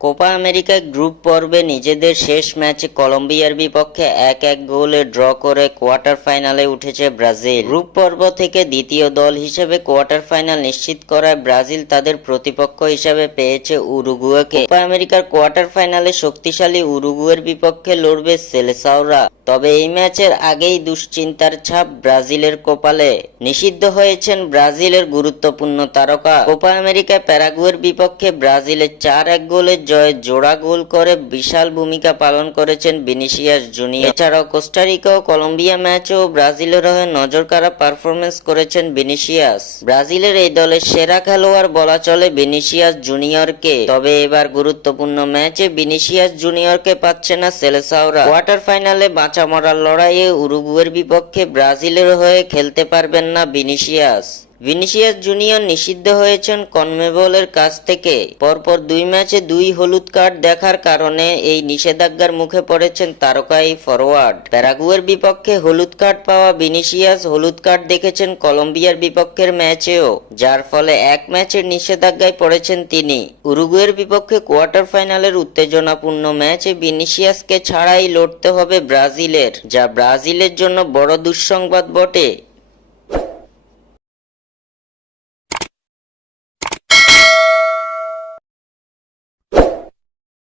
Copa America group পর্বে নিজেদের শেষ ম্যাচে কলম্বিয়ার বিপক্ষে 1-1 গোলে ড্র করে কোয়ার্টার ফাইনালে উঠেছে ব্রাজিল। গ্রুপ পর্ব থেকে দ্বিতীয় দল হিসেবে কোয়ার্টার ফাইনাল নিশ্চিত করায় ব্রাজিল তাদের প্রতিপক্ষ হিসেবে পেয়েছে উরুগুয়েকে। কোপা আমেরিকার কোয়ার্টার ফাইনালে শক্তিশালী উরুগুয়ের বিপক্ষে লড়বে সেলেসাওরা। তবে এই ম্যাচের আগেই দুশ্চিন্তার ছাপ ব্রাজিলের কপালে। নিষিদ্ধ হয়েছেন ব্রাজিলের গুরুত্বপূর্ণ তারকা। কোপা আমেরিকায় প্যারাগুয়ের বিপক্ষে ব্রাজিলের 4-1 গোলের জয়ে জোড়া গোল করে বিশাল ভূমিকা পালন করেছেন ভিনিসিয়াস জুনিয়র। এছাড়াও কোস্টারিকা ও কলম্বিয়া ম্যাচেও ব্রাজিলের হয়ে নজরকাড়া পারফরমেন্স করেছেন ভিনিসিয়াস। ব্রাজিলের এই দলের সেরা খেলোয়াড় বলা চলে ভিনিসিয়াস জুনিয়রকে। তবে এবার গুরুত্বপূর্ণ ম্যাচে ভিনিসিয়াস জুনিয়রকে পাচ্ছে না সেলেসাওরা। কোয়ার্টার ফাইনালে বাঁচা মরার লড়াইয়ে উরুগুয়ের বিপক্ষে ব্রাজিলের হয়ে খেলতে পারবেন না ভিনিসিয়াস। ভিনিসিয়াস জুনিয়র নিষিদ্ধ হয়েছেন কনমেবলের কাছ থেকে। পরপর 2 ম্যাচে 2 হলুদ কার্ড দেখার কারণে এই নিষেধাজ্ঞার মুখে পড়েছেন তারকা এই ফরওয়ার্ড। প্যারাগুয়ের বিপক্ষে হলুদ কার্ড পাওয়া ভিনিসিয়াস হলুদ কার্ড দেখেছেন কলম্বিয়ার বিপক্ষের ম্যাচেও, যার ফলে 1 ম্যাচের নিষেধাজ্ঞায় পড়েছেন তিনি। উরুগুয়ের বিপক্ষে কোয়ার্টার ফাইনালের উত্তেজনাপূর্ণ ম্যাচে ভিনিসিয়াসকে ছাড়াই লড়তে হবে ব্রাজিলের, যা ব্রাজিলের জন্য বড় দুঃসংবাদ বটে।